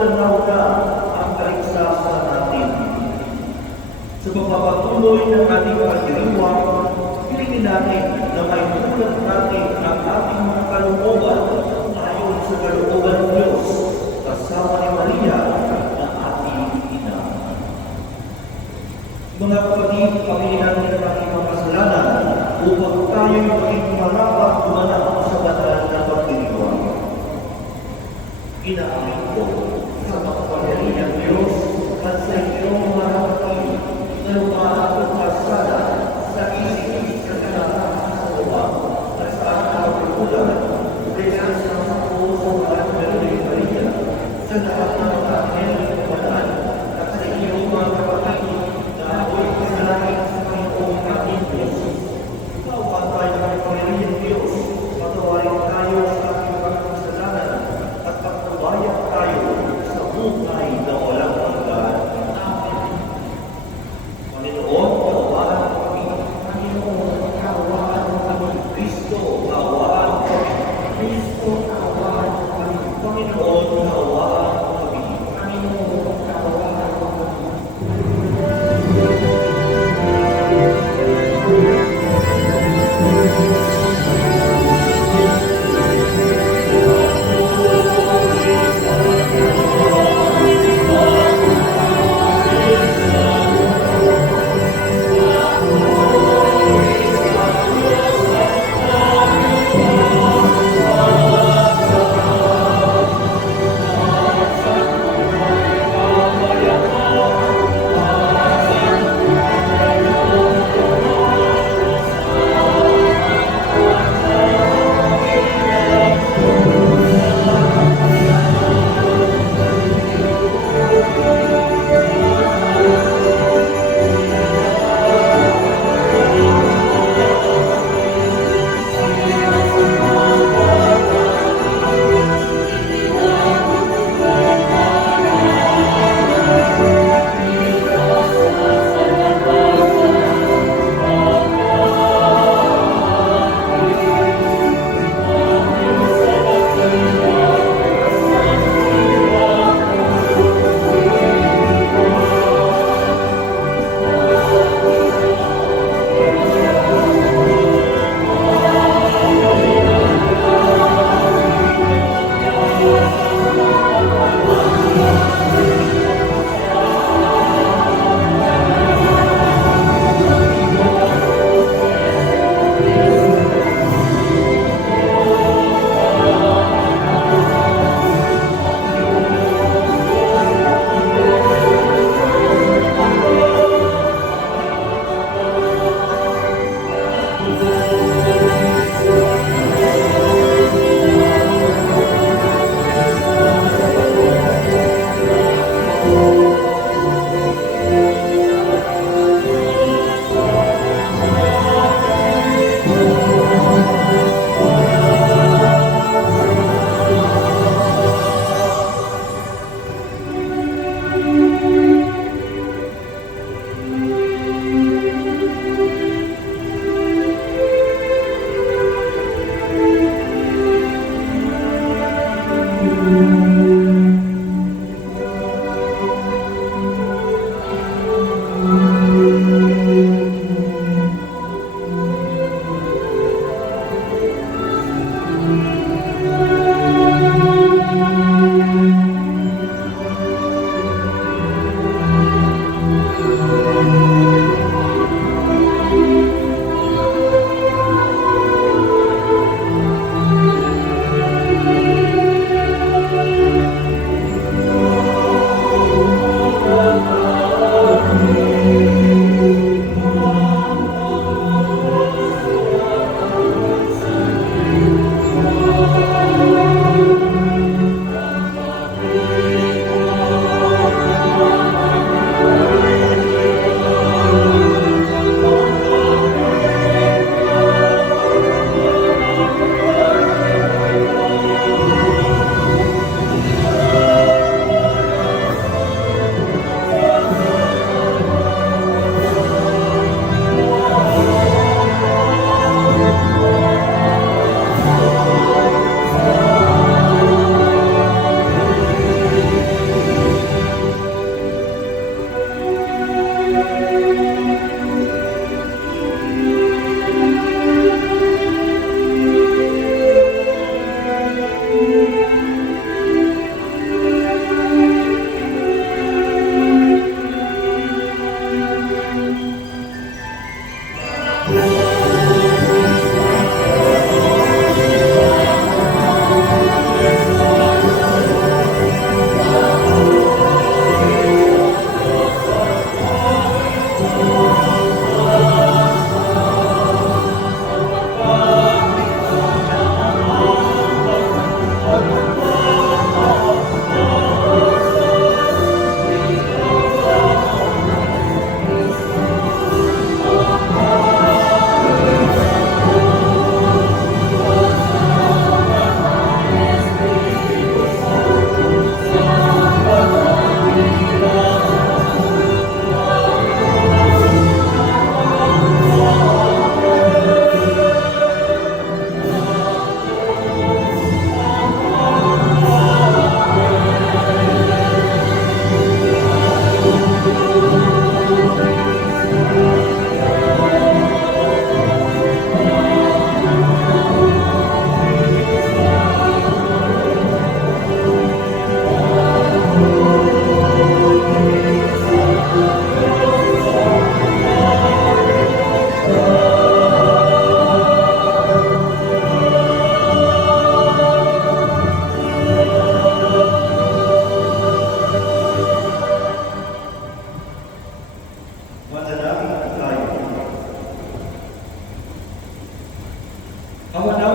matanaw na ang kaligtasan natin. Sa pagpapatuloy ng ating pagdiriwang, hilingin natin na may tulad natin ang ating mga kalooban ayon sa kalooban ng Diyos, kasama ni Maria na ating ina. Mga kapatid, pamilya natin ang ating mga kasalanan upang tayo'y maging marapat gumanap sa banal na pagdiriwang. Inaamin ko sa makapangyarihan ng Diyos at sa iyong marami na lumahat ang kasala sa isip, sa kalaman, sa uwang, at sa aking pagkukulan, kaya sa mga puso at Virgin Maria, sa lahat ng mga anghel na banal, at sa iyong mga kapatid na ako'y kasalanan sa Panginoong ating Diyos. Ikaw ang tayo ng pamilya ng Diyos, patawarin tayo sa ating mga kasalanan at pagpabayan tayo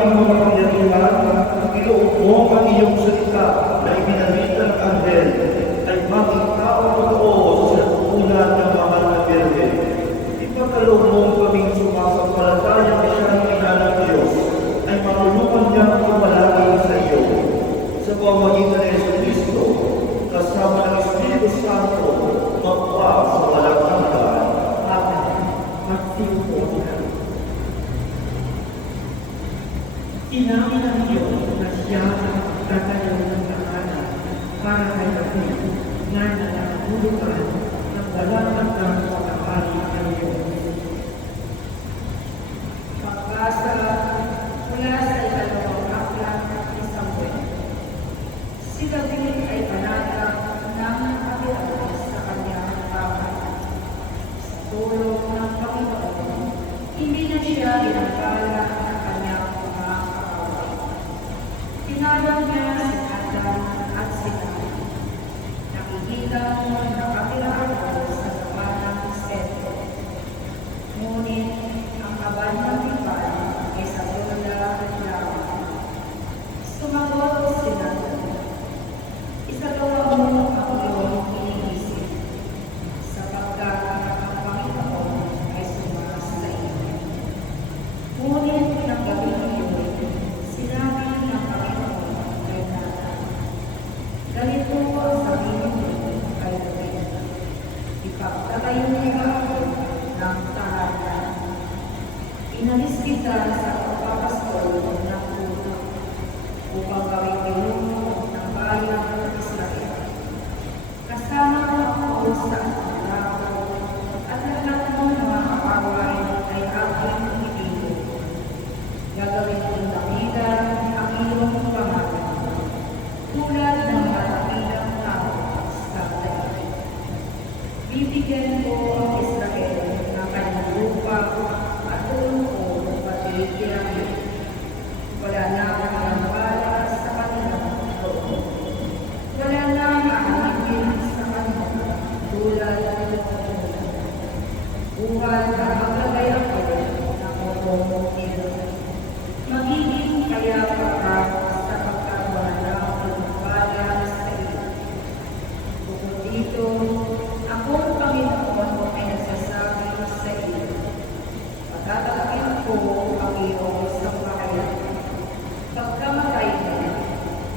ng mga kapangyarihan, iloob mo ang iyong salita na ibinalita ng anghel ay maging tao totoo sa ulan ng mahal na Birhen. Ipagkaloob mo kaming sumasampalataya na siya ang ina ng Diyos ay matulungan niya ang pumalagi sa iyo. Sa pamamagitan ni Jesucristo, kasama ng Espiritu Santo, magpa sa walang hanggan. Amen. Magsiupo na. Sinabi ng Diyos na siya ang tatayo ng tahanan para kay David na nangangulutan ng walang hanggang pagkakali ng Diyos. Pagbasa mula sa ikalawang aklat ni Samuel. Si David ay panatag ng kapiraan sa kanyang bahay. Sa tulong ng Panginoon, hindi na siya ginagala ng kanyang mga kaaway. Tinawag niya si Adam at si David. Nakikita mo na kapiraan sa tawanan ni Sete. Ngunit ang kaban ng Bikal ay sa tula lamang. Sumagot si David, isagawa mo ang iyong iniisip, sapagkat ang Panginoon ay sumasa iyo. Ngunit ng gabing iyon, sinabi ng Panginoon kay Nathan, ganito ang sabihin mo kay David, ipagtatayo niya ako ng tahanan. Inalis kita sa pagpapastol ng puno upang gawing pinuno ng bayan ng Israel. Kasama mo ako sa lako at lahat ng mga kaaway ay aking ibigin. Gagawin kong dakila ang iyong pangalan, tulad ng marakilang tao sa daigdig. Bibigyan ko ang Israel ng kanyang lupa at tulong pati tirahin. Wala na ang bala sa kanilang loob. Wala na maanagin sa kanila tulad ng buwan na maglagay ako ng otong nila. Magiging kaya para sa pagkawala ng bala sa iyo. Bukod dito, ako Panginoon ay nagsasabi sa iyo. Pagtatalakin ko ang iyong sambahayan. Pagkamatay mo,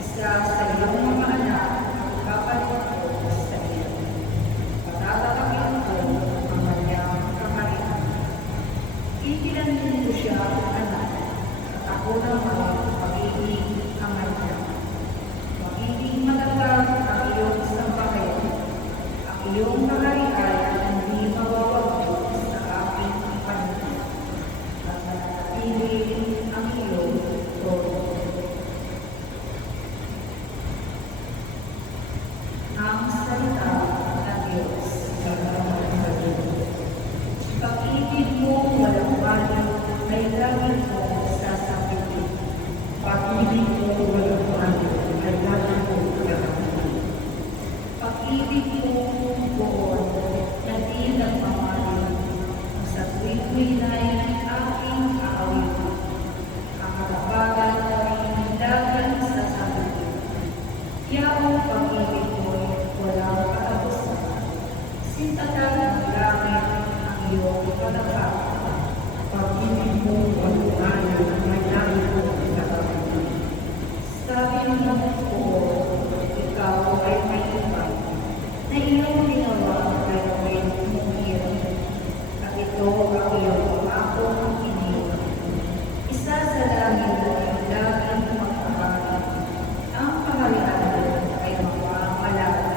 isa sa iyong mga anak ang kapalit ko sa iyo. Pagtatalakin ko ang kanyang kaharian. Ikilanhin ko siya anak, at ako naman magiging ama niya. Magiging matatag ang iyong sambahayan. Ang iyong kaharian hindi mawawag sa aking paningin. At mananatili ang iyong trono. Ang salita ng Diyos. Salamat sa Diyos. Pag-ibig mo walang bali ay lagi mo sasabihin. Pag-ibig mo walang paano ay lagi ko gagawin. Pag-ibig mo buon na di nagmamahal. Sa tuwing ay aking aawitin. Ang katapagan ay laging sasabihin. Yaong pag-ibig mo walang katapusan. Sintatag ng langit ang iyong katapagan. Pag-ibig mo walang paano ay lagi ko gagawin. Sabi mo po, ikaw ay may iba na iyong ginawa kay gawin mong iyon. At ito ang iyong pangakong iniwan. Isa sa langit ay laging magkakari. Ang pangalian ay mapapalagi.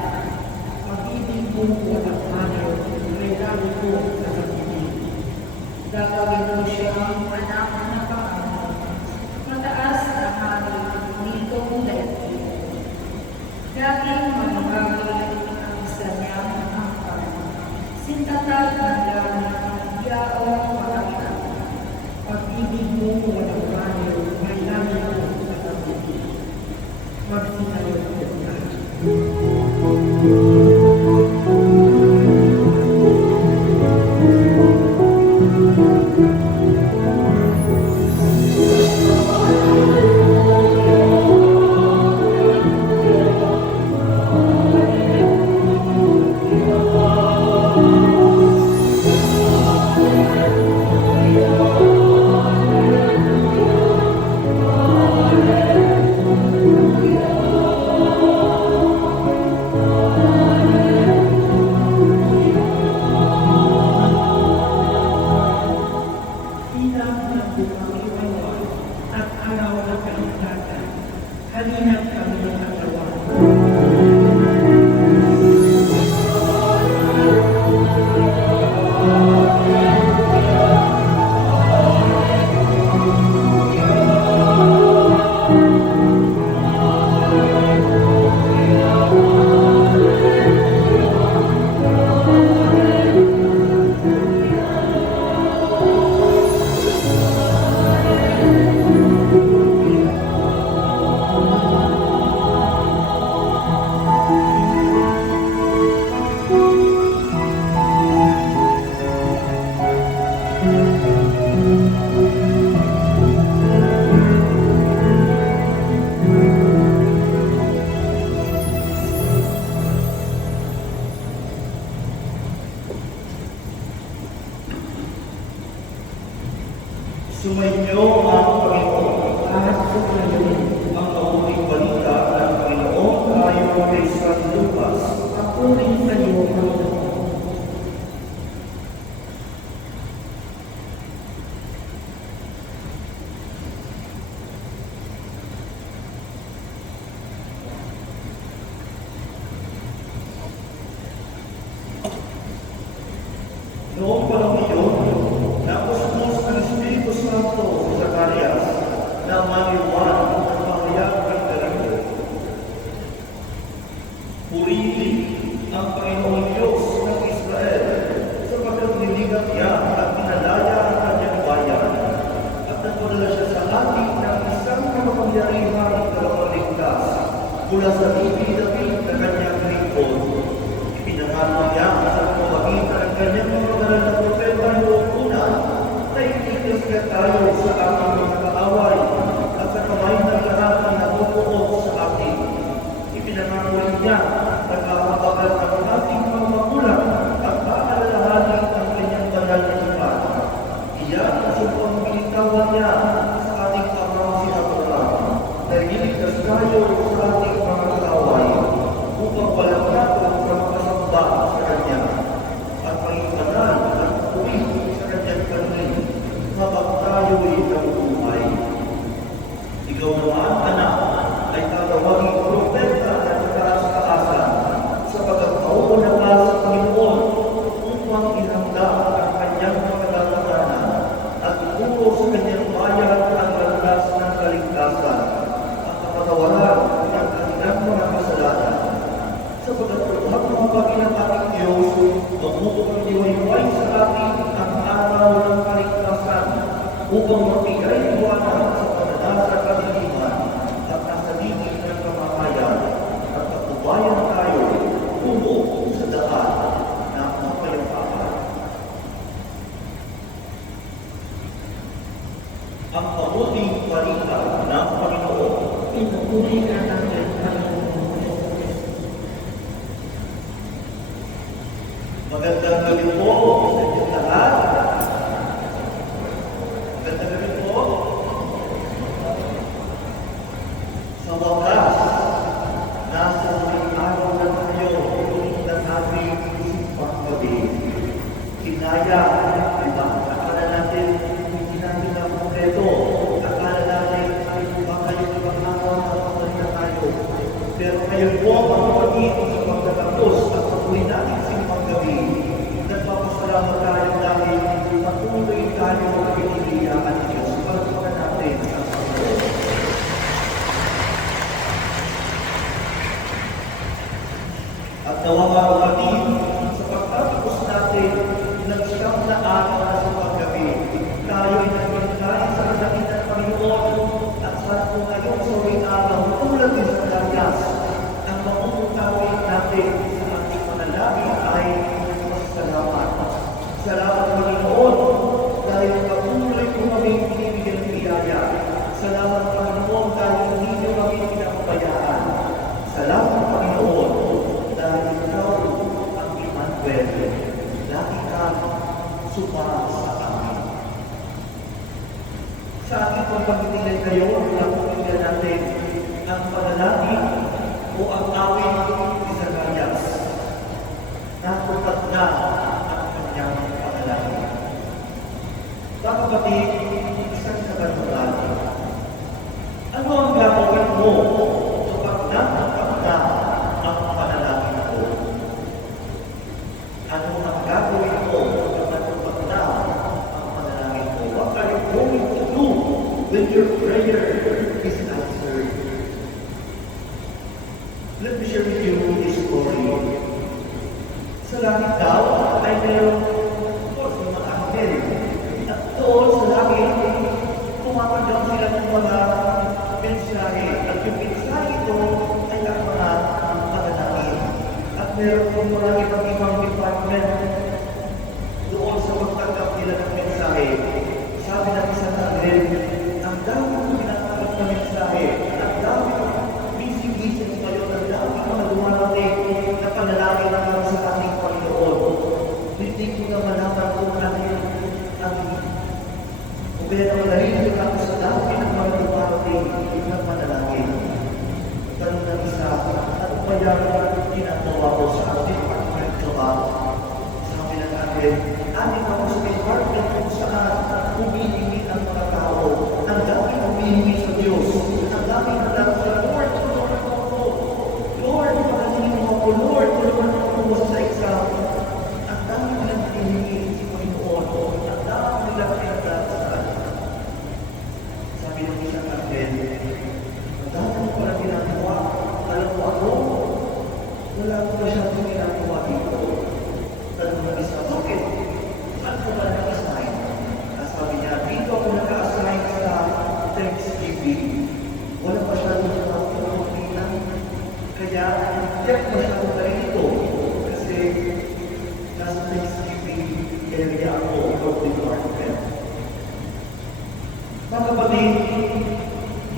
Pag-ibig mo walang paano ay lagi ko gagawin. Gagawin mo siyang anak na pangalan. Mataas na hari nitong daigdig. Dahil mamahagi ang isa niyang angkan. Sintatag ng langit, yaong makakita. Pag-ibig mo walang paano ay lagi ko gagawin. Magsitayo ko na. ulap ng bukang iwayway at araw ng kaligtasan. Halina't kami ang gawa. Sumainyo ang Panginoon. At sumayin. Ang mabuting balita ng Panginoon ayon kay San Lucas. Papuri sa iyo, Panginoon. Noong panahon iyon, nakusmos ang Espiritu Santo sa Zacarias na maliwan ang pahayag ng Galileo. Purihin ang Panginoong Diyos ng Israel sapagkat niligat niya at pinalaya ang kanyang bayan at nagpadala siya sa atin ng isang makapangyarihang tagapagligtas mula sa David na kanyang lingkod. Ipinangako niya sa pamamagitan ng kanyang mga banal na propeta noong una na iligtas niya tayo sa ating mga kaaway at sa kamay ng lahat ng natutuot sa atin. Ipinangako rin niya na kakapagal ang ating mga magulang at paalalahanin ang kanyang banal na ipan. Iyan ang sumpang binitawan niya sa ating amang si Abraham na iligtas tayo sa ating mga kaaway upang walang natin sa makasamba sa Kanya at pag-iwanan at uwi sa Kanyang kanin habang tayo'y nabubuhay. Ikaw naman, anak, ay tatawaging propeta at taas-taasan sapagkat mauuna ka sa Panginoon upang ihanda ang Kanyang mga tatamanan at ituro sa Kanyang bayan ang landas ng kaligtasan at kapatawaran ng kanilang mga kasalanan. Sapagkat lahat ng bagay ng ating Diyos, magmumukang diway sa atin ang araw ng kaligtasan upang magbigay liwanag sa pananasa kadiliman at nasa limit ng kamamayan at pagtubayan tayo tungo sa daan ng kapayapaan. Ang mabuting balita ng Panginoon. Pinupuri ka namin, Panginoon. Magandang gabi po sa inyong lahat. Magandang gabi po. Sa wakas, nasa huling araw na tayo ng ating isipang gabi. Kinaya, diba? Akala natin, hindi natin na konkreto. Akala natin, baka yung ibang araw na patuloy na tayo. Pero ngayon po, ang kapatid sa pagtatapos at patuloy natin simpang gabi. Nagpapasalamat tayo dahil patuloy tayo ang pinilihan ng Diyos. Pagpapalala natin ang Panginoon. At nawa mga kapatid, sa pagtatapos natin ng siyam na araw na sa paggabi, tayo'y nagbantay sa kalapit ng Panginoon at sa ngayon sa huling araw, tulad din sa Zacarias, ang mauputawin natin sa ating panalangin ay salamat. Salamat Panginoon dahil patuloy ko kami binibigyan ng biyaya. Salamat Panginoon dahil hindi niyo kami pinapabayaan. Salamat Panginoon dahil ikaw ang Emmanuel. Lagi kang sumama sa amin. Sa ating pagpagpilay kayo, napakinggan natin ang panalangin o ang awit ni Zacarias. Nakutat na ang kanyang panalangin. Mga kapatid, when your prayer is answered. Let me share with you this story. Sa langit daw ay mayroong mga anghel. At doon sa langit, tumatanggap sila ng mga mensahe. At yung mensahe ito ay ang mga mananangin. At meron pong mga ibang department doon sa pagtanggap nila ng mensahe. Sabi ng isang anghel, ang dami ng pinatanggap na mensahe, ang dami ng busy-busy ngayon, ang dami mga dumarating na panalangin naman sa ating Panginoon. Hindi ko na malaman kung ano yung pero narinig ako sa dami ng mga dumarating na panalangin. Tanong ng isa, ano ba yung ginagawa ko sa ating department trabaho? Sabi ng akin, aning ako sa department kung saan humihingi ang mga tao. Ang dami humihingi sa Diyos. Ang dami nagdaro sa Lord, tulungan mo ako. Lord, pagkatingin mo ako. Lord, tulungan mo ako sa exam. Ang dami nilang hinihingi si Panginoon. Ang dami nilang pinagdaro sa atin. Sabi ng isang akin, ang dami mo pala ginagawa. Alam mo ako, wala ko masyadong ginagawa dito. Tanong ng isa, bakit? Saan ko ba nag-assign? Sabi niya, dito ako nag-assign sa Thanksgiving. Wala masyadong nakakapagpinan. Kaya, hindi ako masyadong na rito. Kasi, nasa Thanksgiving area ako of department. Mga kapatid,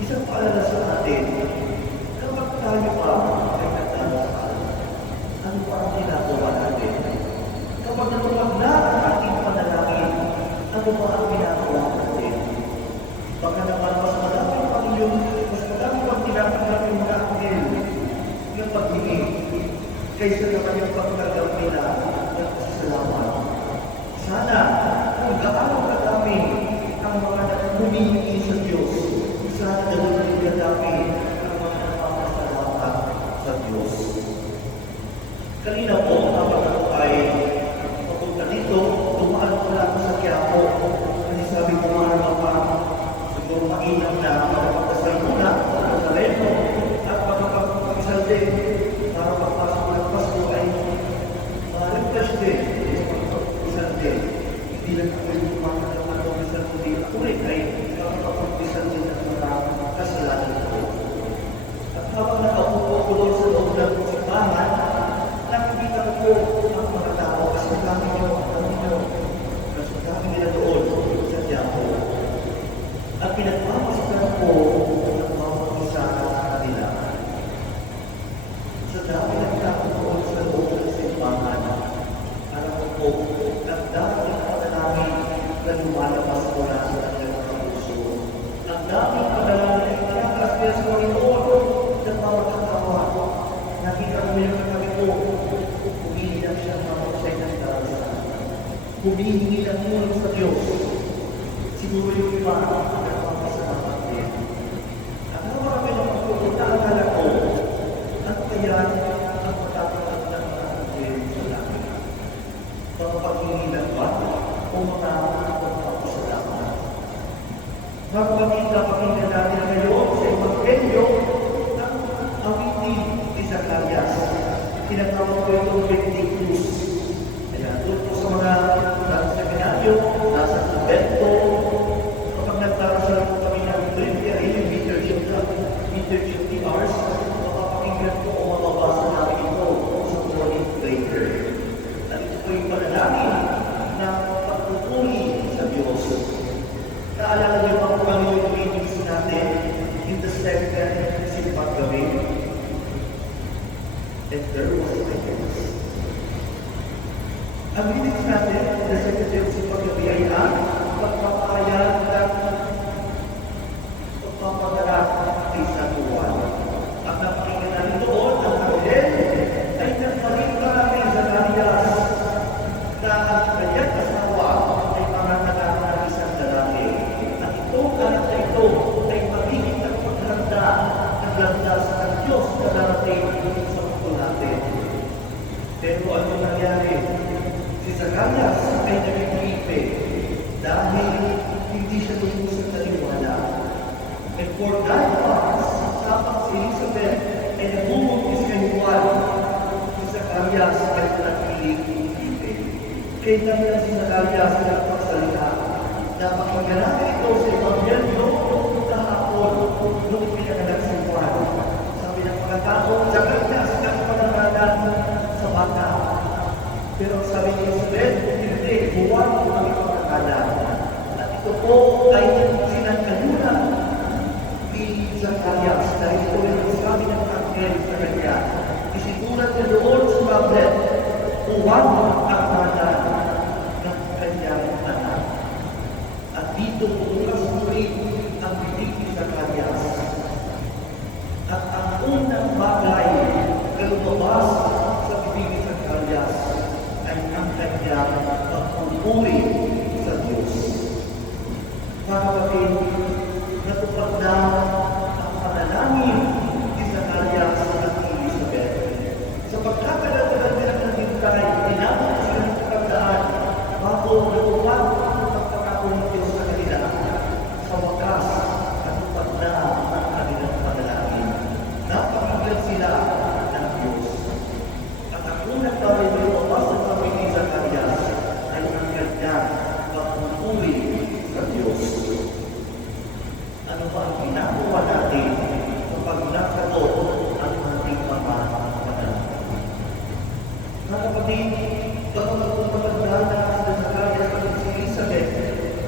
isang paalala sa atin, kapag tayo pa ay nagdadasal, ano pa ang ginagawa natin? Kapag natupag na ang ating panalangin, ano ba ang ginagawa natin? Baka naman mas madami pang tinatanggap yung mga anghel ng paghingi kaysa naman yung pagtanggap nila ng pasasalamat. Sana kung gaano kadami ang mga humihingi sa Diyos, sana ganoon na kadami ang mga nagpapasalamat sa Diyos. Kanina po, kapag ako ay papunta dito, dumaan ko lang sa Quiapo. Kasi sabi ko, marama pa, siguro mainam na makapagdasal muna, Nazareno, at makapag-isal din, para pagpasok ng Pasko ay refresh din, isal din. Hindi lang ako yung makapag-isal ko din. Ako rin ay makapag-isal din ng mga kasalanan ko. At habang nakaupo ko doon sa loob ng simbahan, nakikita ko ang mga tao kasi dami nila doon sa Quiapo. At pinagpapasakan ko ng mga isa sa kanila. Sa dami ng tao doon sa loob ng simbahan, alam ko po, ang dami ng panalangin na lumalabas mula sa kanilang mga puso. Ang dami ng panalangin na pinakalas nila sa Panginoon ng mga katawa. Nakita ko yung katabi ko, humihingi lang siya ng mga usay ng darasa. Humihingi lang muna sa Diyos. Siguro yung iba, nagpapasalamat din. At marami ng magpupunta ang alam ko, at kaya ang matapos ng mga anghel sa langit. Mga paghingi lang ba? O mga magpapasalamat? Mga kapatid, pakinggan natin ngayon sa Ebanghelyo ng awitin ni Zacarias. Tinatawag ko itong Benedictus. Kaya doon po sa mga nasa seminaryo, nasa convento, kapag nagdarasal po kami ng breviary, yung liturgy hours, makapakinggan po o mababasa namin ito sa morning prayer. At ito po yung panalangin ng pagpupuli sa Diyos. Naalala niyo pa kung ano yung readings natin in the second Simbang Gabi? And there was silence. Ang readings natin in the second Simbang Gabi ay ang pagpapahayag ng pagpapadala kay San Juan. At napakinggan natin doon ang anghel ay nagpalita kay Zacarias na ang kanyang asawa ay panganganak ng isang lalaki. At itong anak na ito ay magiging nagpaghanda ng landas ng Diyos na darating sa mundo natin. Pero ano nangyari? Si Zacarias ay naging dahil Kaya namin si Zacarias na pagsalita na pakinggan natin ito sa Ebanghelyo kahapon nung pinanganak si Juan. Sabi ng mga tao, Zacarias ang panangalan sa bata. Pero sabi ni Elizabeth, hindi, Juan ang panangalan. At ito po ay sinanggalunan ni Zacarias dahil ito ay sabi ng anghel sa kanya. Isitulat niya doon sa tablet, Juan ang pangalan ng kanyang anak. At dito bukas muli ang bibig ni Zacarias. At ang unang bagay na lumabas sa bibig ni Zacarias ay ang kanyang pagpupuri sa Diyos. Mga kapatid, natupad na ang panalangin ni Zacarias at ni Elizabeth. Sa pagkakalagan nila ng hintay, inabot sila ng pagkakadaan bago natupad ang pangako ng Diyos sa kanila. Sa wakas, natupad na ang kanilang panalangin. Napakinggan sila ng Diyos. At ang unang bagay na lumabas sa pamilya ni Zacarias ay ang kanyang pagpupuri sa Diyos. Ano ba ang ginagawa natin kapag nakato ang ating mga panalangin? Mga kapatid, kapag magpapagdaan na sa Zacarias at si Elizabeth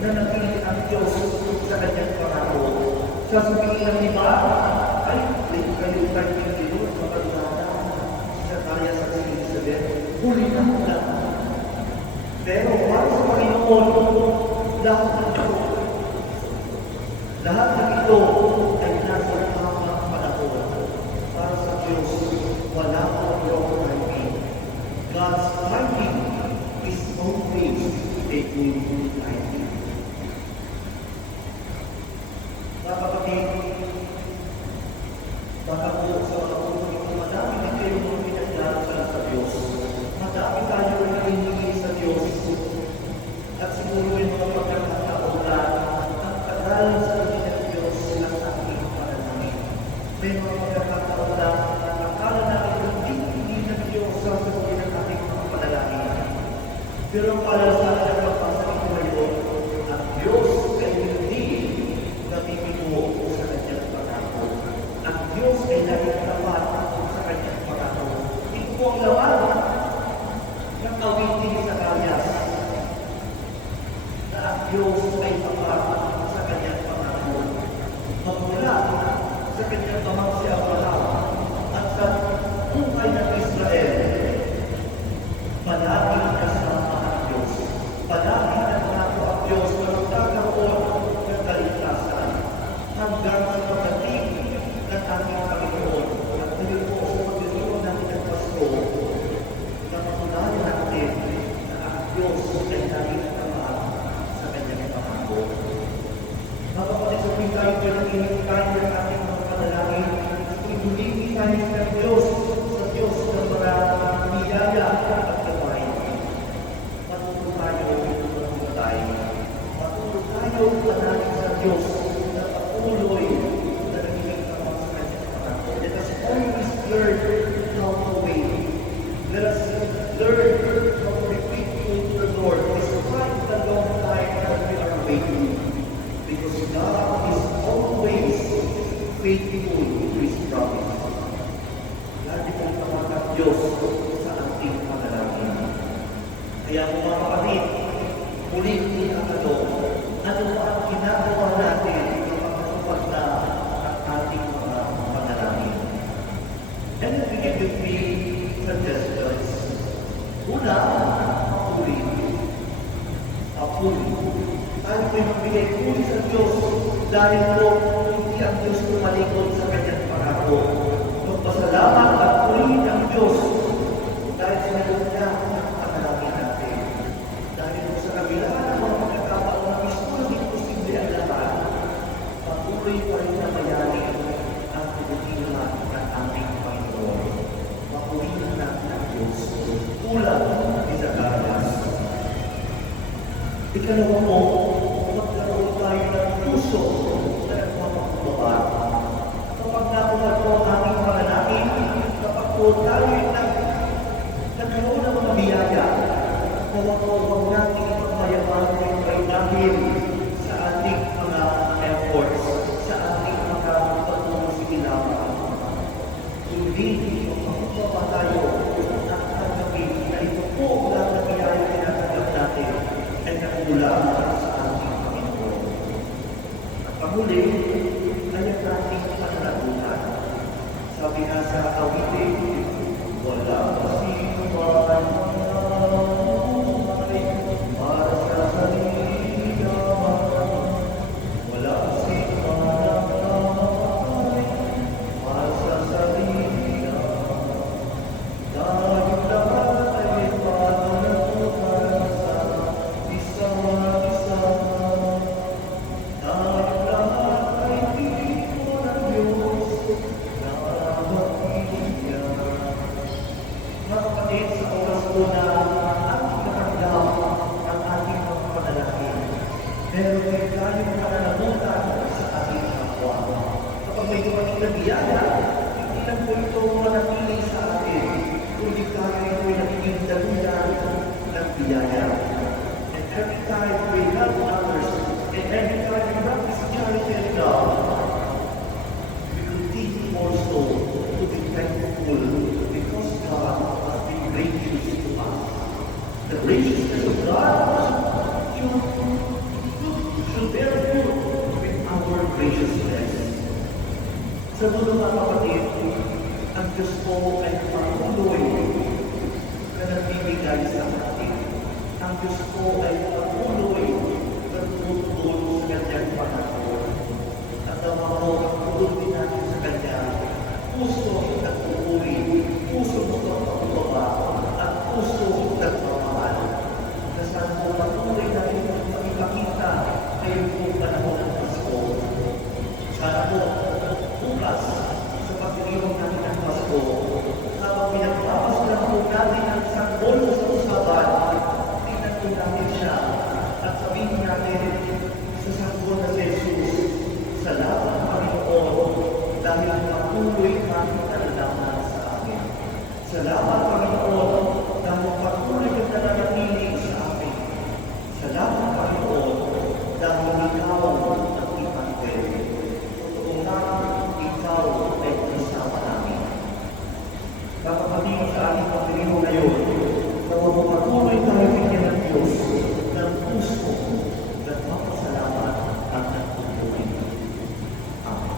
na naging ang Diyos sa kanyang pangako, sasabihin ng iba, ay, kayo tayo yung Diyos, mapagdaan si Zacarias at si Elizabeth, huli na mula. Pero para sa Panginoon, lahat ng ito, lahat ng ito ay nasa tamang panahon. Para sa Diyos, wala ang wrong timing. God's timing is always a good timing. Mga kapatid, baka po sa mga puso, madami na kayo mga pinagdarasal sa Diyos. Madami tayo na hinihingi sa Diyos. At siguro yung mga pagkakataon na ang tagal sa ng Diyos sila sa ating panalangin. May mga pagkakataon na akala natin hindi ng Diyos sa sasabihin ng ating mga panalangin. Pero para sa ating pagpasa ito ngayon, ang Diyos ay hindi namimino sa kanyang pangako. Ang Diyos ay laging tapat sa kanyang pangako. Ito po ang lawan ng awitin ni Zacarias. Na ang Diyos ay tapat sa kanyang pangako. Magmula sa kanyang amang si Abraham at sa buhay ng Israel, palaging kasama ang Diyos. Palaging nangako ang Diyos na magkakaroon ng kaligtasan hanggang sa pagdating ng ating Panginoon. At ngayon po sa pagdiriwang natin ng Pasko, na matunayan natin na ang Diyos ay laging tapat sa kanyang pangako. Mga kapatid, sa tuwing tayo pinag-inig tayo ng ating mga panalangin, ituloy tayo sa Diyos ng mga biyaya at gabay. Matulog tayo tayo. Matulog tayo panalangin sa Diyos na patuloy na nagiging tapat sa kanyang pangako. Let us always learn how to wait. Let us learn how to repeat to the Lord despite the long time that we are waiting. Because God is always faithful to His promise. Lagi pong tapat ang Diyos sa ating panalangin. Kaya mga kapatid, muli tinatanong, ano ba ang ginagawa natin kapag natupad na ang ating mga panalangin? And let me give you 3 suggestions. Una, papuri. Papuri. Tayo po'y magbigay puri sa Diyos dahil po hindi ang Diyos tumalikod sa kanyang pangako. Magpasalamat at purihin ang Diyos dahil sinagot niya ang panalangin natin. Dahil po sa kabila ng mga pagkakataon na mismo hindi posible ang lahat, patuloy pa rin na mayari ang pinagkilan ng ating Panginoon. Papurihin natin ang Diyos tulad ni Zacarias. Ikalawa po, magkaroon tayo ng puso na nagpapakumbaba. Kapag natupad po ang ating panalangin, kapag po tayo nagkaroon ng mga biyaya, na efforts sa ating mga patulong sigilapan. Hindi magpapagawa tayo at tanggapin na ito po lahat na biyaya tinatanggap natin ay nagmula sa ating Panginoon. At pamuli ay ang ating pananagutan. Sabi nga sa awitin, wala sino man para sa sarili naman. Wala sino man para sa sarili naman. Dahil lahat ay pananagutan sa isa't isa. Dahil lahat ay tipo ng Diyos na nabigyan. Mga kapatid, sa oras po na ating nakamdam ang ating mga panalangin, meron din tayong pananagutan sa ating kapwa. Kapag may dumating na biyaya, hindi lang po ito manatili sa atin, kundi tayo po'y nagiging daluyan ng biyaya. And every time we help others, and every time we practice charity and love, we continue also to be thankful because God has been gracious to us. The graciousness of God should bear fruit with our graciousness. Sa dulo mga kapatid, ang Diyos po ay patuloy na nagbibigay sa atin. Ang Diyos po ay patuloy na tumutulong sa kanyang panahon. At ang mga pagtulong din natin sa kanya, puso at pupuri, puso ng pagpapababa, at puso ng pagmamahal. Na saan po patuloy natin ang ipakita ngayong po panahon ng Pasko. Sana po bukas sa pagdiriwang natin ng Pasko, habang pinagpapaslan po natin ang isang bolo sa usapan, tingnan po natin siya at sabihin natin sa sanggol na si Jesus, salamat Panginoon dahil patuloy natin talalaman sa amin. Salamat Panginoon dahil patuloy ka nananatili sa amin. Salamat Panginoon dahil ikaw ang ipangwede. Totoo nga, ikaw ay kasama namin. Kapatid sa ating pagdiriwang ngayon, na patuloy tayo bigyan ng Diyos ng puso at mapasalamat at nagpupuri. Amen.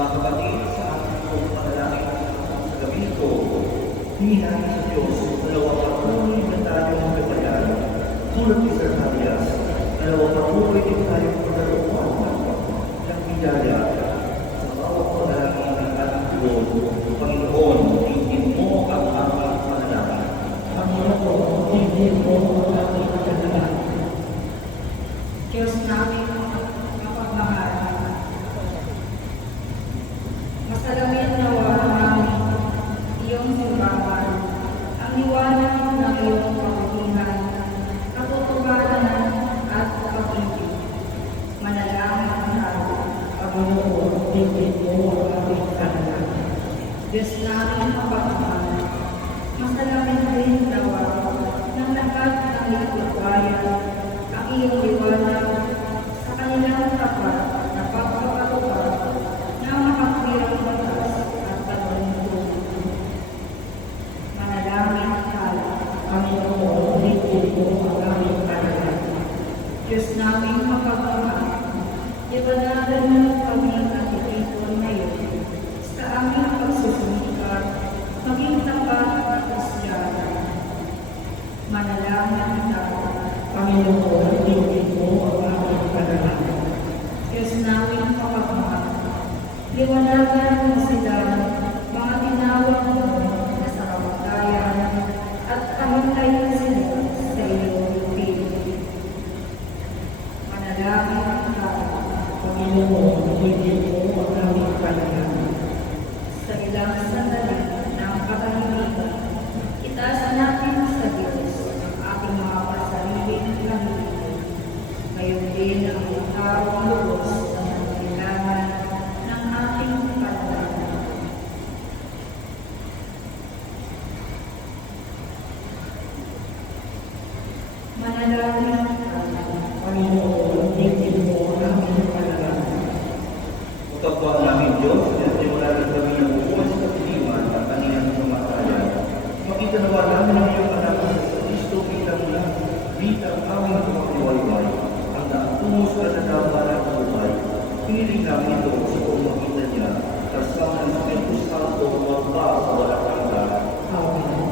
Mga kapatid, sa ating pong panalangin sa gabi ito, hingin natin sa Diyos dalawang patuloy na tayong gabayan. Tulad ni Zacarias, dalawang patuloy din tayong pagkaroon ng biyaya sa bawat panalangin ng ating Diyos. Panginoon, tingin mo ang aming panalangin. Panginoon, tingin mo ang aming panalangin. Diyos namin mapagmahal, masalamin nawa namin iyong simbahan, ang liwanag ng iyong kabutihan, katotohanan at pag-ibig. Manalangin tayo. Panginoon, tingin mo ang aming panalangin. Diyos namin mapagmahal, masalamin din nawa ng lahat ng iyong ang iyong liwanag sa kanilang tapat na pagpapatupad na makakwirang batas at pagpapatupad. Manalangin tayo. Panginoon, tingin mo ang aming panalangin. Diyos namin mapagmahal, ibanagan mo kami ang itipon ngayon sa aming pagsusumikap, maging tapat at Kristiyano. Manalangin tayo. Panginoon, tingin mo ang aming panalangin. Diyos namin Liwanagan mo sila, mga tinawag mo na sa kamatayan, at pamatayin sila sa iyong piling. Manalangin ka, Panginoon, hindi mo ang aming panalangin. sa ilang sandali ng katahimikan, itaas natin sa Diyos ang ating mga pasariling kamilian. Ngayon din ang itarong lubos ng kailangan ng ating panalangin. Manalangin ka, Panginoon, hindi mo ang aming panalangin. Kapwa namin Diyos, nagsimula rin kami ng bukas sa siliwan at kanilang kamatayan. Makita nawa namin ang iyong anak sa Kristo bilang aming kumakawayway, ang nakatungo sa kasadawan at buhay. Piniling namin ito sa pagmakita niya, kasama ng Espiritu Santo magpa sa walang hanggan. Amen.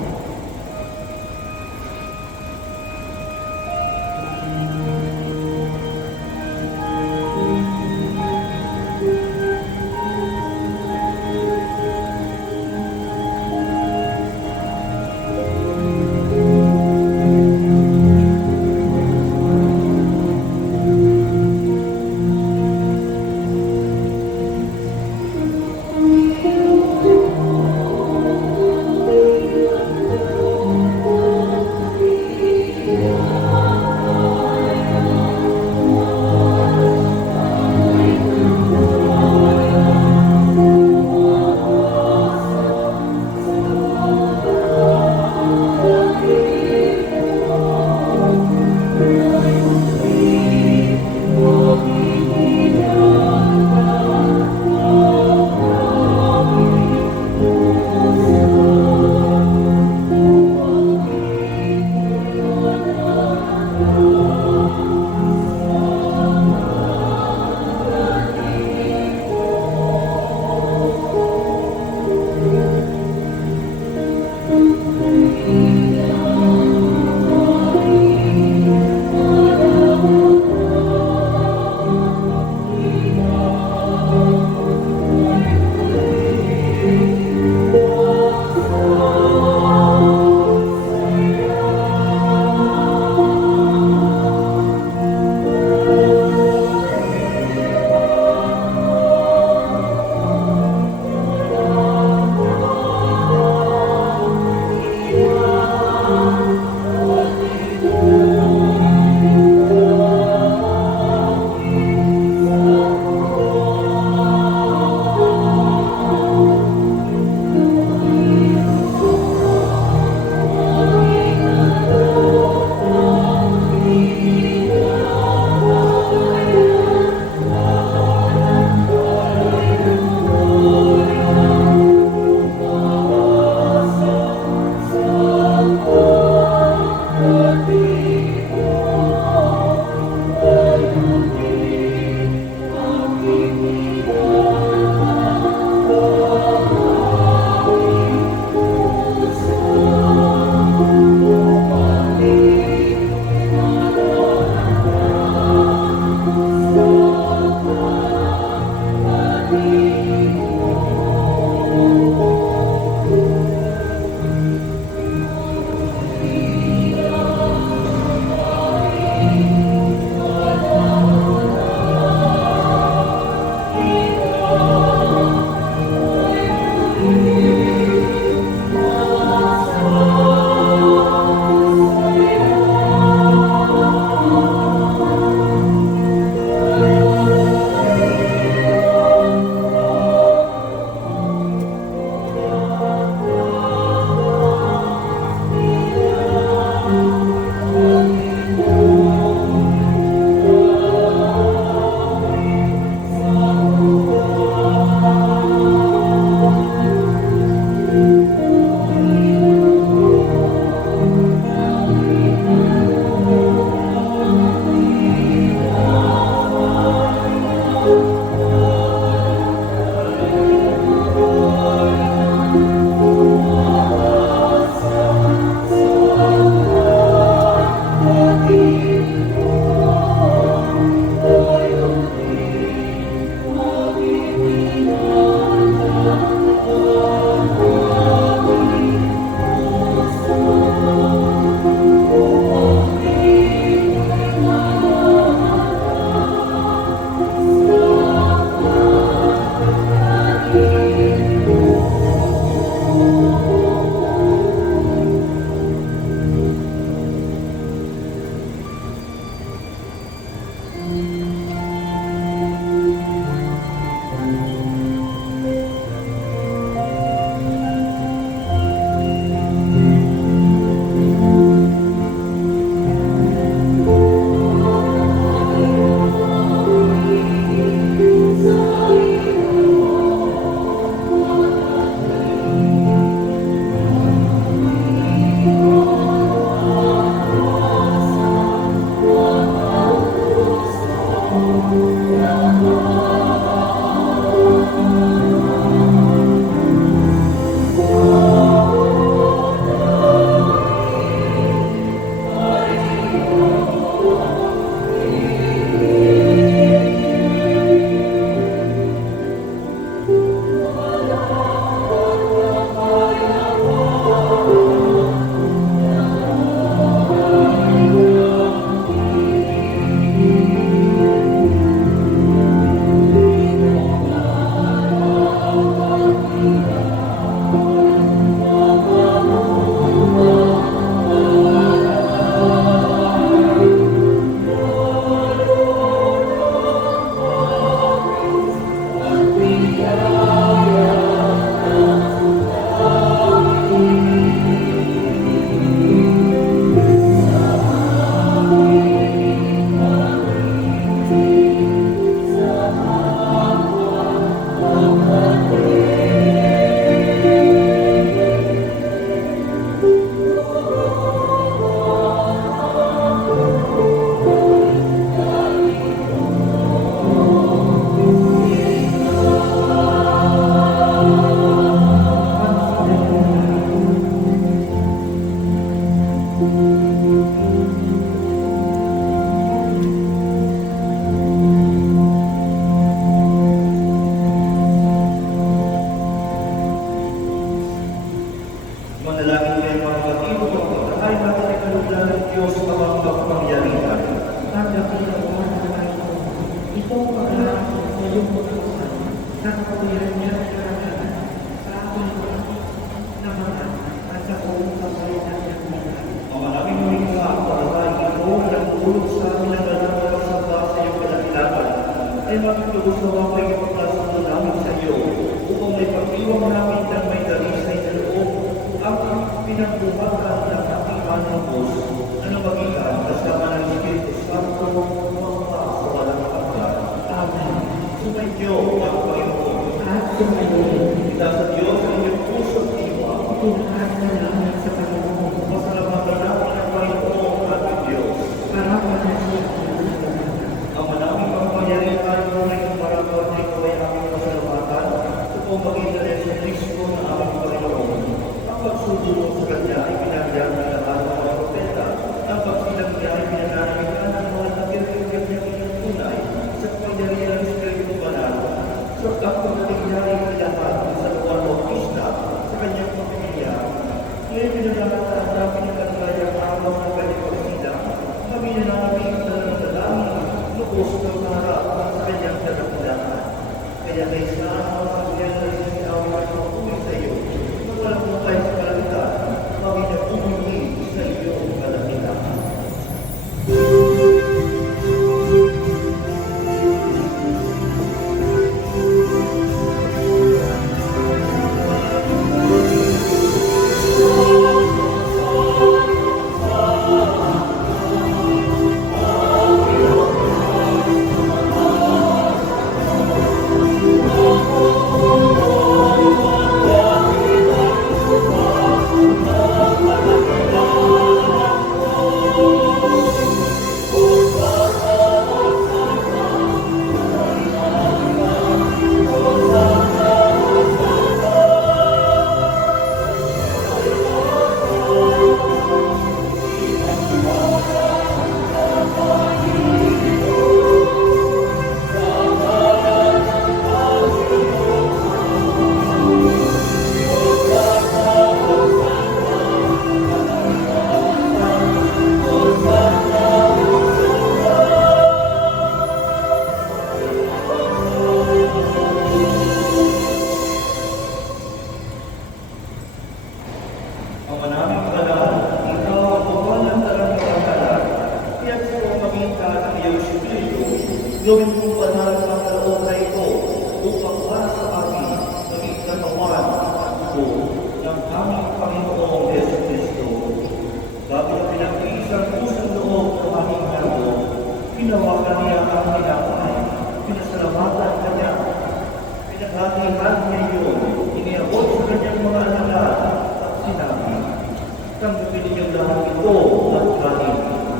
iyong pagkakasal sa kapawiran niya at karamihan sa aking na mga at sa buong kapalitan ng mga. Ang maraming lumikha ang paratay ito na nagtulog sa amin ang ganang pagkasaba sa iyong kadakilaban ay makitulog sa mga pagkakasundo namin sa iyo upang may pag-iwang namin ng may dalisay sa loob ang pinagbuhakan ng ating manang Diyos na namagitan kasama ng Espiritu Santo magpa sa walang hanggan. Amen. Sumainyo ang Panginoon. At sumayon, Ita sa Diyos ang iyong puso at diwa. itinaas na namin sa Panginoon. Pasalamatan natin ang Panginoon ating Diyos. Karapan na siya Ang maraming pagpangyarihan ng iyong maraton ay ito ay aming pasalamatan sa pamagitan ng Yesu Kristo na aming Panginoon. Ang pagsusunod sa Kanya ay pinagyan ng lahat ng mga propeta. Ang pagsilang niya ay pinananagitan ng mga nagirking kanyang tunay sa kapangyarihan ng Espiritu Banal. So, ang pagdating niya ay kailangan sa Juan Bautista sa kanyang pamilya. Ngayon pinananagitan ang dami ng kanilayang araw ng kanyang pagsilang. Kami na namin ng dalangin lubos ng harap sa kanyang kadakilaan. Kaya kaysa ang mga kanyang nagsisinawa at makuwi sa iyo, walang mukay sa kalangitan, kami na umuwi sa iyong kadakilaan. Ang manaming banal, ikaw ang buwanan ng karangalan, kaya't sa pamagitan ng iyong Espiritu, gawin mong banal ang kaloob na ito upang para sa amin maging katawan at dugo ng aming Panginoong Yesu Kristo. Bago na pinag-iisang pusang loob ng aming Panginoon, pinawakan niya ang tinapay, pinasalamatan kanya, pinaghatihan niya yun, iniabot sa kanyang mga alagad at sinabi, tanggapin ninyong lahat ito at kanin.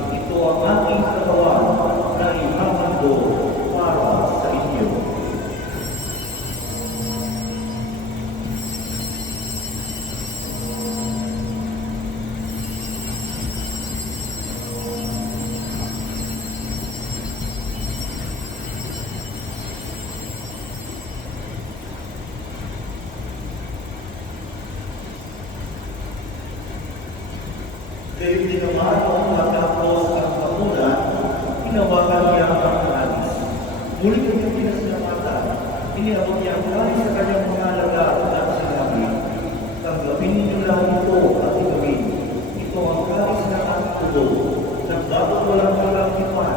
Ito ang aking katawan na ihamando para sa inyo. Gayon din naman noong matapos ang hapunan, hinawakan niya ang kanis. Muli kanyang pinasalamatan, iniabot niya ang kanis sa kanyang mga alagad at sinabi, tanggapin ninyo lahat ito at igawin. Ito ang kanis ng aking dugo, ng dapat walang kalangkipan,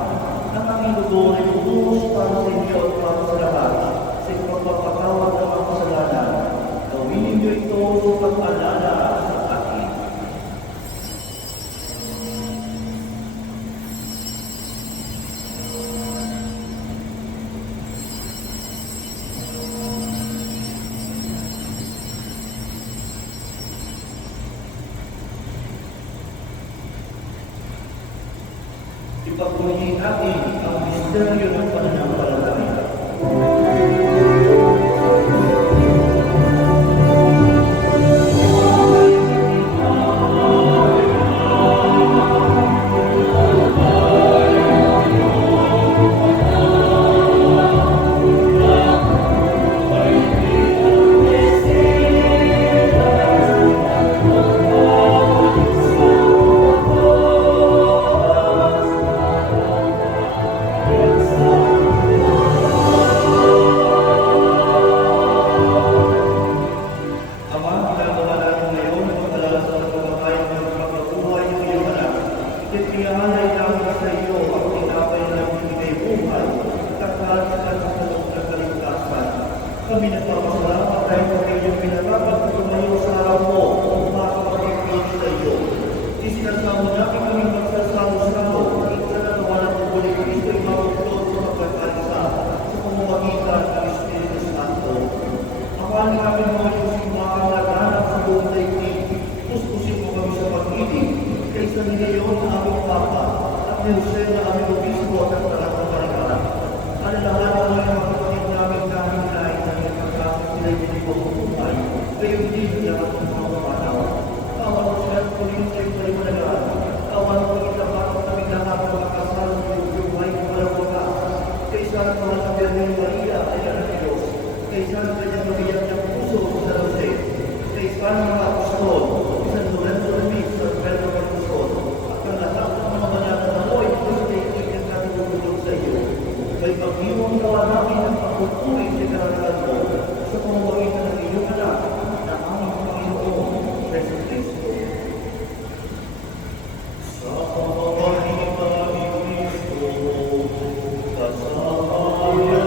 ng aking dugo na ibubuhos para sa inyo at para sa lahat, sa ipagpapatawad ng mga kasalanan. Gawin ninyo ito sa pag-alala sa akin. Ipagpunihin natin ang misteryo ng pananampalataya. Yes. Kami nagpapasalamat dahil kami inyong pinarapat at tumayo sa harap mo para makapagpili sa iyo. Isinasamo namin kami magsasalo-salo sa nagawa ng Puguli Kristo ay mapuplot sa pagkakalisa sa pamamagitan ng Espiritu Santo. Apahan namin mga Diyos yung makakalaganap sa buong daigdig. Puspusin mo kami sa pag-ibig kaysa ni Leon na aming Papa at ni Jose na aming Obispo at ang lahat ng parikaan. Alalahanan mo yung mga kapatid namin kahit dahil sa mga pagkasas sila'y binibok ng buhay. Gayon din lahat ng mga pamanaw. Awan mo sila at kunin sa iyong paliwanagan. Awan mo itapat at kami lahat ng makasal sa iyong buhay ng walang wakas. Kaysa ang mga sabihan ng Maria ay anak ng Diyos. Kaysa ang kanyang mabiyak ng puso sa Jose. Kaysa ang mga apostol, San Lorenzo de Mix at Pedro Marcosol. At ang lahat ng mga manatang na mo'y pagdaigdig ang katulog sa iyo. May pag-iwang gawa namin ang pagpupuri sa karanasan mo sa pamamagitan ng iyong anak na aming Panginoon, Jesu Cristo. Sa pamamagitan ni Cristo, kasama niya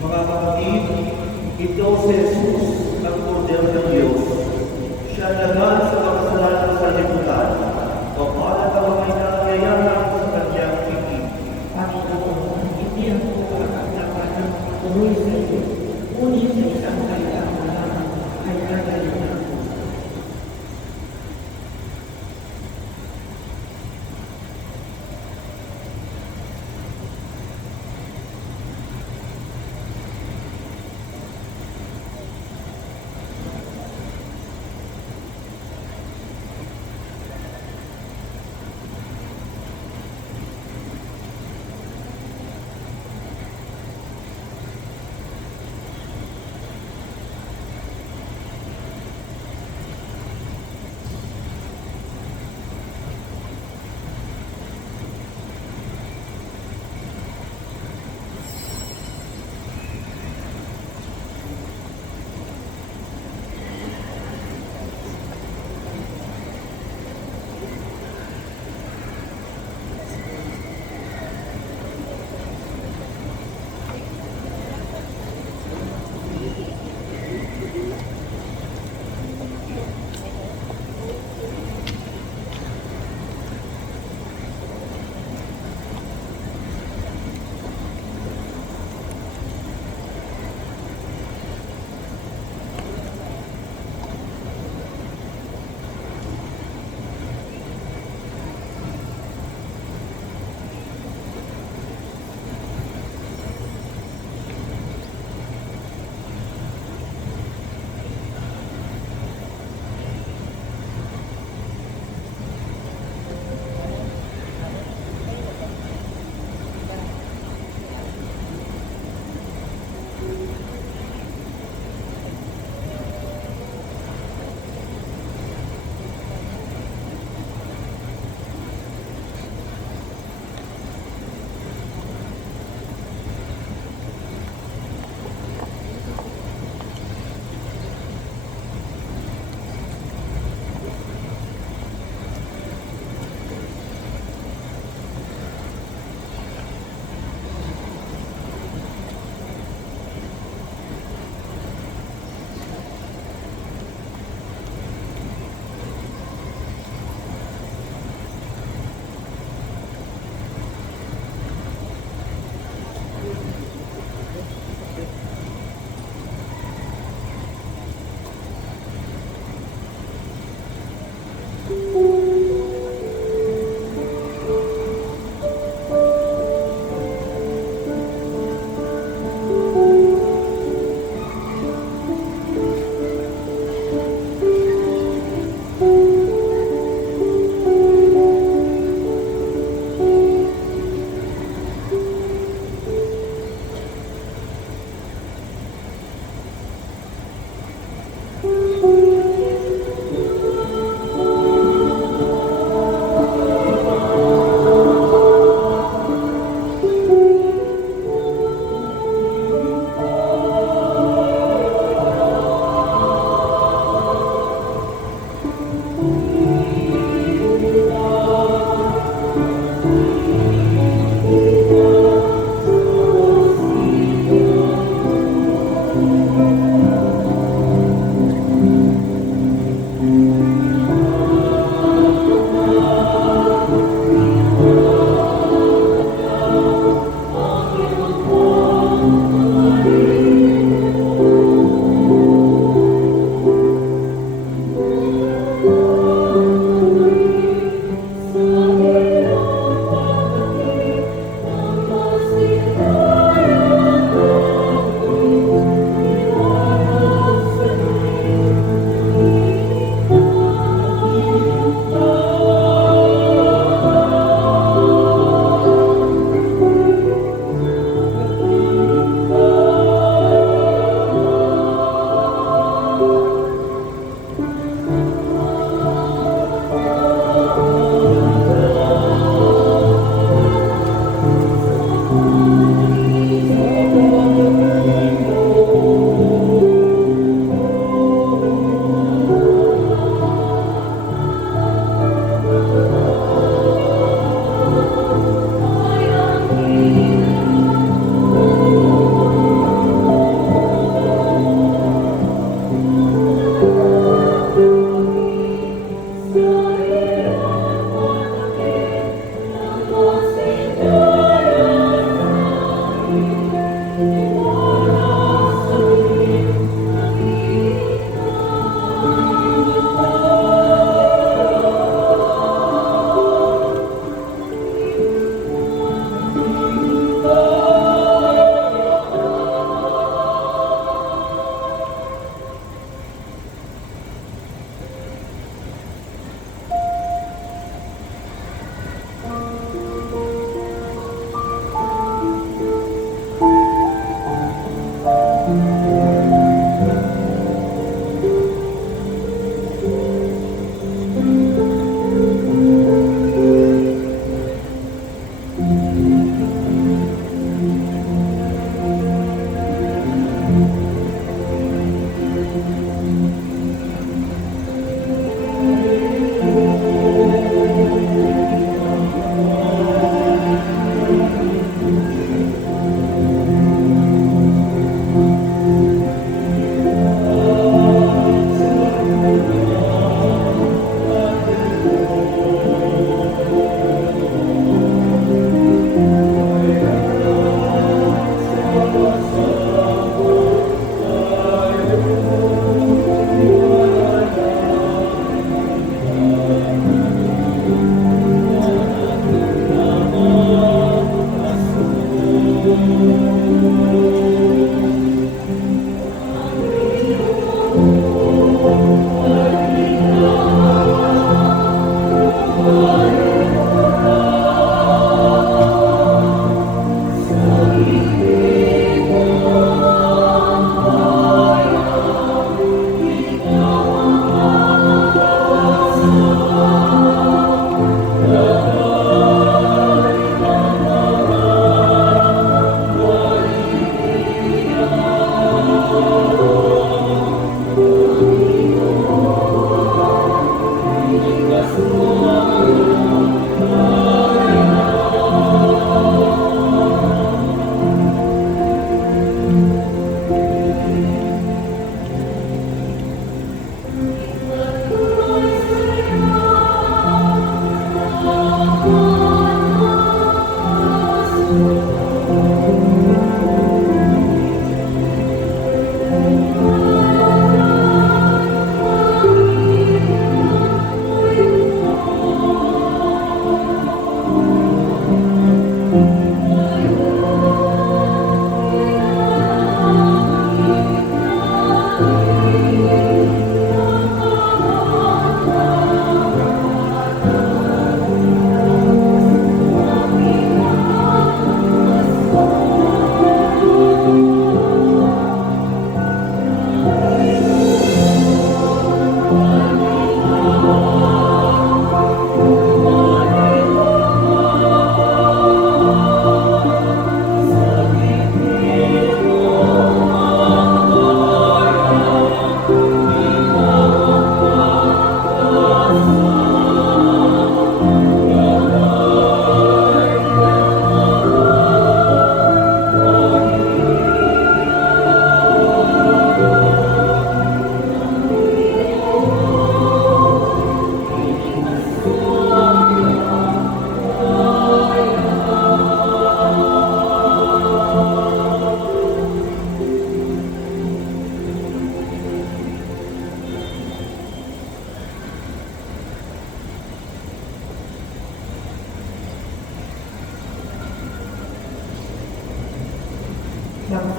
Mga kapatid, ito si Jesus, ang Kordero ng Diyos. Siya laban sa makasalanan sa lipunan. Kapalat ang mga inangayayaman sa kanyang piling. Panginoon, hindi ako dapat ng tuloy sa iyo, ngunit sa isang kailangan mo lang ay gagaling ako.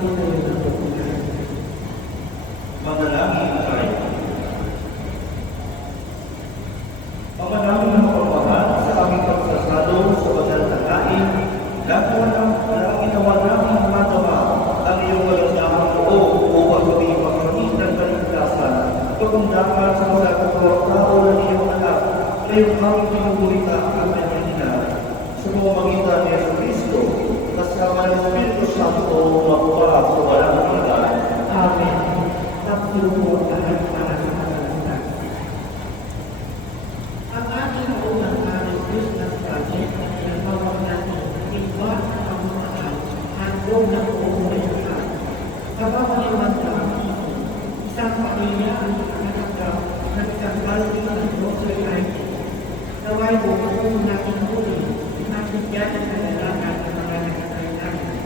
patuloy na pagkakas. Manalangin tayo. Ama namin ng pagmamahal sa aming pagsasalo sa banal na kain, ginawa namin matawa ang iyong magandang loob upang kami makamit ng kaligtasan. Pagkundakan sa mga kapwa-tao ng iyong anak, ngayong aming pinagulita ang kanyang ina. Sa pamamagitan ni Yesu Cristo, kasama ng Espiritu Santo, magpapala sa walang hanggan. Amen. Pagtulong lahat para sa kalasan. Ang ating unang hari Christmas project na tinatawag natin iba sa pamamahan at buong na buong lahat. Kapag-aliwan lang, isang pamilya ang nakatanggap ng isang balde ng grocery item. Naway buong natin huli at bigyan ng kalalakan ng mga nakakailangan.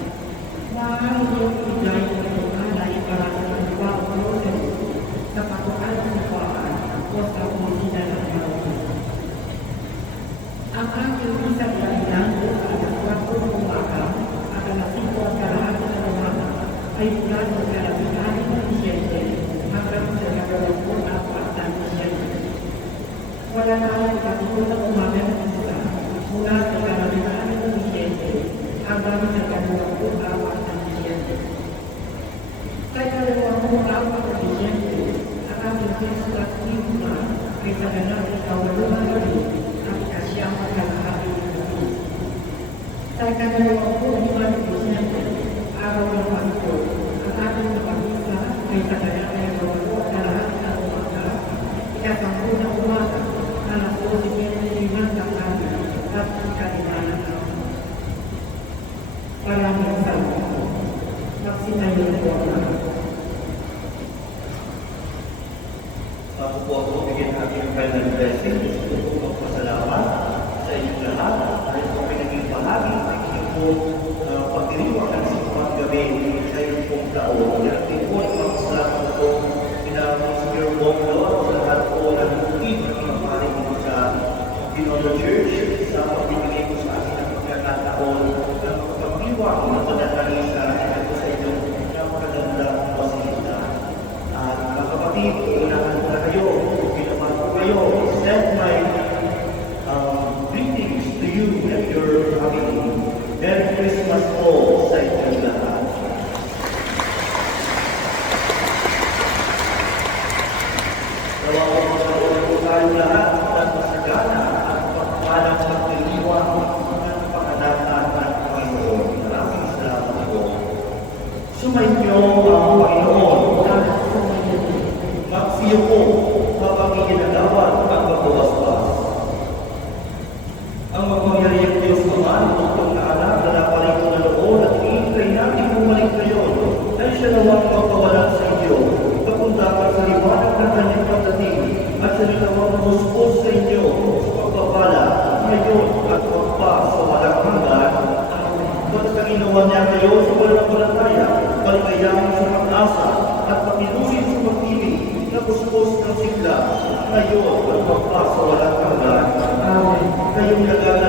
Maaari niyong ibigay ng alay para sa ibang grocery sa patuan ng bawaan o sa opisina ng bawaan. Ang aking isang kailan sa alas 4 ng umaga at alas 5 at kalahati ng umaga ay mula sa kalabinaan ng Disyente hanggang sa kalawang ng Disyente. Wala na ang katulad ng umaga ng isa mula sa kalabinaan ng Disyente hanggang sa kalawang ng Disyente. Sa kalawang ng Disyente, ang ating Christmas Eve na ay sa ganang ikawalungan gabi at ikasyang kalahati ng gabi. Sa kalawang ng Disyente, araw ng Pasko, ang ating napag-isa ay sa ganang ikawalungan kalahati ng umaga, ikasampu ng umaga, alas 12:25 ng gabi at ikalimanan ng umaga. Maraming salamat. Magsitayo po ang Ako po ako bigyan natin ng final blessing. Gusto ko magpasalamat sa inyong lahat dahil po pinaging bahagi ng inyong pagdiriwang ng sipat gabi sa inyong pong taon. Yan din po ang magpasalamat po Sir Bonglo at sa lahat po ng team ng pinaparing mo sa Pinono Church sa pagbibigay ko sa akin ng pagkakataon ng pagdiwang ng panalangin sa akin po sa inyong napakagandang pasilita. At mga kapatid, unahan na kayo, pinaman ko kayo, send my greetings to you and your family. Merry Christmas po sa inyong lahat. Nawawag po tayo lahat at masagana at pagpalang pagdiriwang ng panganatan ng Panginoon. Maraming salamat po. Sumainyo ang Panginoon. Magsiyo po kapag iginagawa ang pagpapawaswas. Ang magpangyarihang Diyos naman, upang na anak na naparito na noon at iintay natin bumalik ngayon, ay siya nawang magpawalan sa inyo, papundakan sa liwanag ng kanyang pagdating, at siya nawang muspos sa inyo sa pagpapala, ngayon at magpa sa walang hanggan. Pagkat ginawa niya kayo sa walang palataya, baligayahan sa pag-asa, at pakinusin sa pag-ibig, na puspos ng sigla, ngayon at magpa sa walang hanggan. Kayong nagagawa